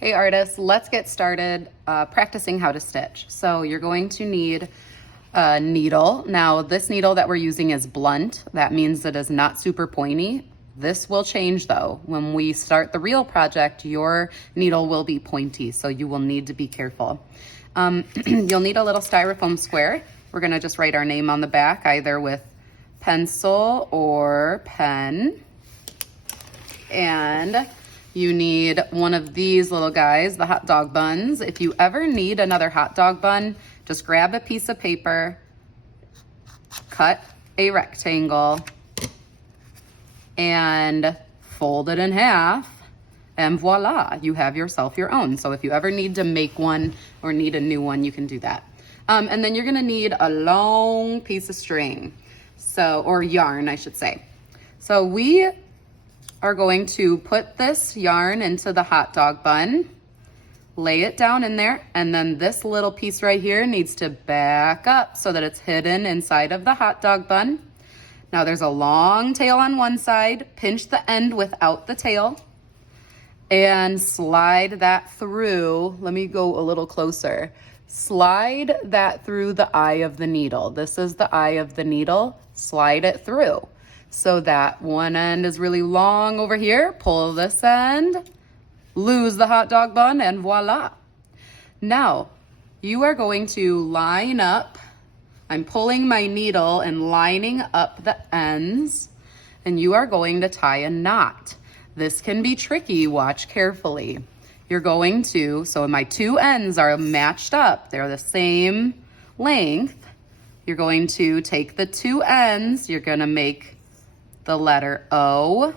Hey artists, let's get started practicing how to stitch. So you're going to need a needle. Now this needle that we're using is blunt. That means it is not super pointy. This will change though. When we start the real project, your needle will be pointy, so you will need to be careful. You'll need a little styrofoam square. We're gonna just write our name on the back, either with pencil or pen. And you need one of these little guys, the hot dog buns. If you ever need another hot dog bun, just grab a piece of paper, cut a rectangle, and fold it in half, and voila, you have yourself your own. So if you ever need to make one or need a new one, you can do that. And then you're gonna need a long piece of string, or yarn, I should say. So we are going to put this yarn into the hot dog bun, lay it down in there, and then this little piece right here needs to back up so that it's hidden inside of the hot dog bun. Now there's a long tail on one side, pinch the end without the tail, and slide that through. Let me go a little closer. Slide that through the eye of the needle. This is the eye of the needle. Slide it through. So that one end is really long over here. Pull this end, lose the hot dog bun, and voila. Now, you are going to line up. I'm pulling my needle and lining up the ends, and you are going to tie a knot. This can be tricky, watch carefully. You're going to, so my two ends are matched up. They're the same length. You're going to take the two ends, you're gonna make the letter O,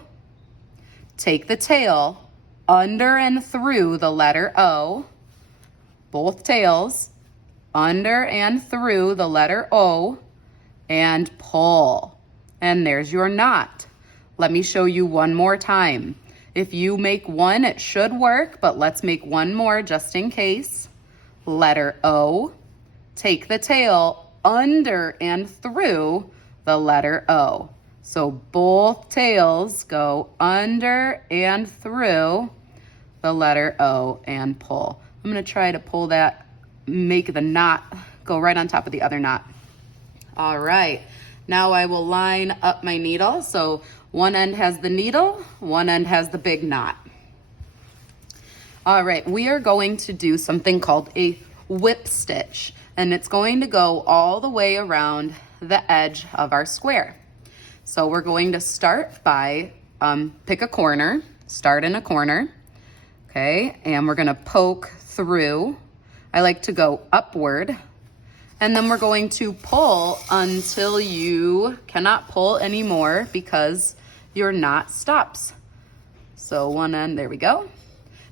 take the tail under and through the letter O, both tails, under and through the letter O, and pull. And there's your knot. Let me show you one more time. If you make one, it should work, but let's make one more just in case. Letter O, take the tail under and through the letter O. So both tails go under and through the letter O and pull. I'm gonna try to pull that, make the knot go right on top of the other knot. All right, now I will line up my needle. So one end has the needle, one end has the big knot. All right, we are going to do something called a whip stitch, and it's going to go all the way around the edge of our square. So we're going to start by pick a corner, start in a corner, okay? And we're gonna poke through. I like to go upward. And then we're going to pull until you cannot pull anymore because your knot stops. So one end, there we go.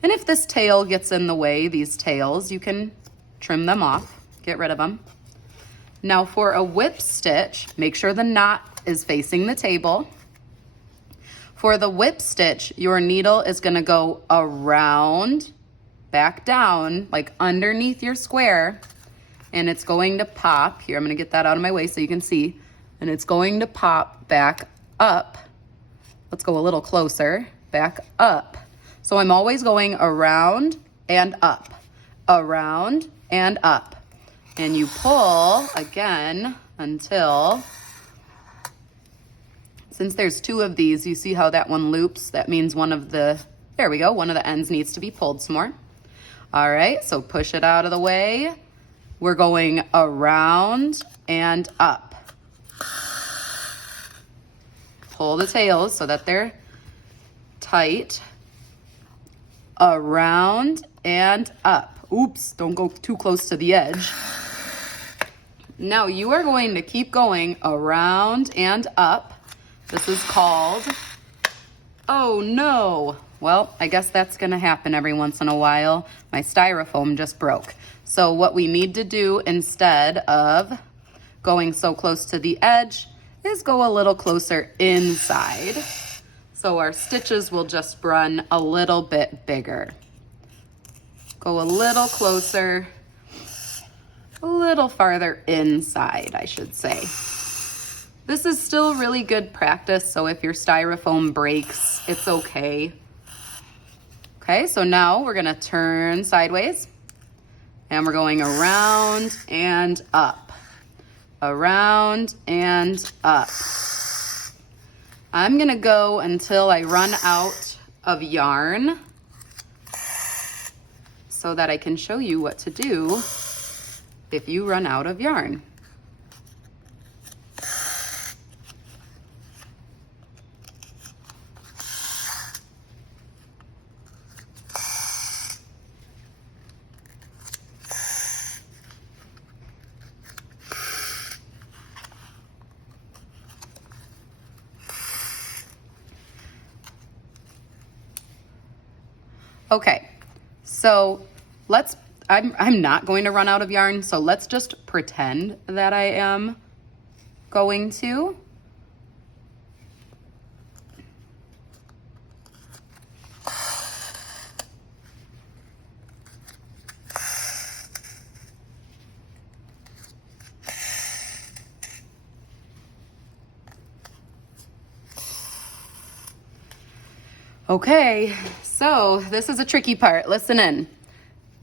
And if this tail gets in the way, these tails, you can trim them off, get rid of them. Now for a whip stitch, make sure the knot is facing the table. For the whip stitch, your needle is gonna go around, back down, like underneath your square, and it's going to pop. Here, I'm gonna get that out of my way so you can see. And it's going to pop back up. Let's go a little closer, back up. So I'm always going around and up, around and up. And you pull again until, since there's two of these, you see how that one loops? That means one of the, there we go, one of the ends needs to be pulled some more. All right, so push it out of the way. We're going around and up. Pull the tails so that they're tight. Around and up. Oops, don't go too close to the edge. Now you are going to keep going around and up. This is called, oh no. Well, I guess that's gonna happen every once in a while. My styrofoam just broke. So what we need to do instead of going so close to the edge is go a little closer inside. So our stitches will just run a little bit bigger. Go a little closer, a little farther inside, I should say. This is still really good practice, so if your styrofoam breaks, it's okay. Okay, so now we're gonna turn sideways and we're going around and up, around and up. I'm gonna go until I run out of yarn so that I can show you what to do if you run out of yarn. Okay, so I'm not going to run out of yarn, so let's just pretend that I am going to. Okay, so this is a tricky part. Listen in.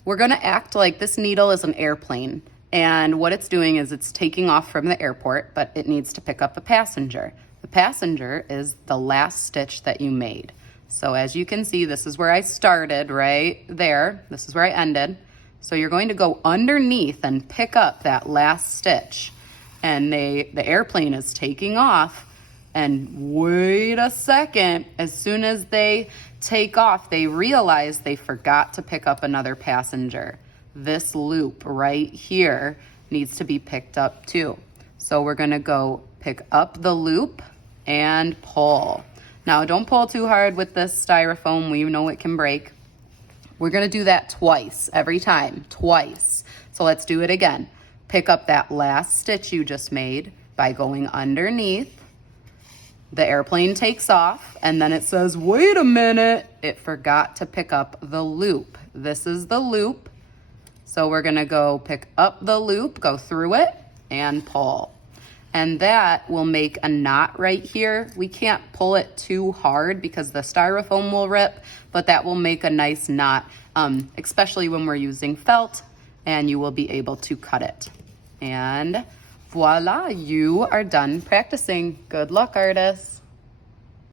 We're gonna act like this needle is an airplane, and what it's doing is it's taking off from the airport, but it needs to pick up a passenger. The passenger is the last stitch that you made. So as you can see, this is where I started, right there. This is where I ended. So you're going to go underneath and pick up that last stitch. And the airplane is taking off. And wait a second, as soon as they take off, they realize they forgot to pick up another passenger. This loop right here needs to be picked up too. So we're gonna go pick up the loop and pull. Now don't pull too hard with this styrofoam, we know it can break. We're gonna do that twice, every time, twice. So let's do it again. Pick up that last stitch you just made by going underneath. The airplane takes off, and then it says, wait a minute, it forgot to pick up the loop. This is the loop. So we're gonna go pick up the loop, go through it, and pull. And that will make a knot right here. We can't pull it too hard because the styrofoam will rip, but that will make a nice knot, especially when we're using felt, and you will be able to cut it. And voila, you are done practicing. Good luck, artists.